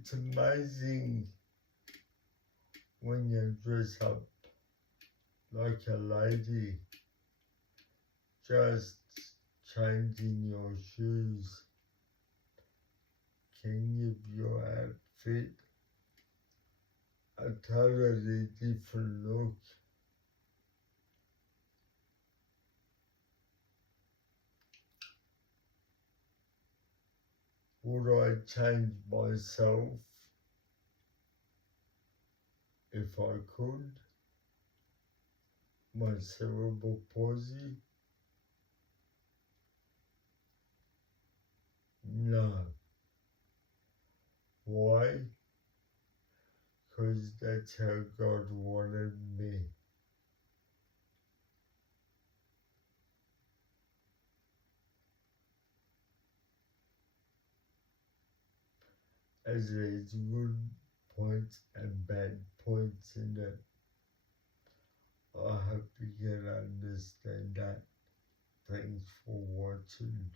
It's amazing when you dress up like a lady, just changing your shoes can give your outfit a totally different look. Would I change myself if I could? My cerebral palsy? No. Why? Because that's how God wanted me. As there's good points and bad points in it, I hope you can understand that. Thanks for watching.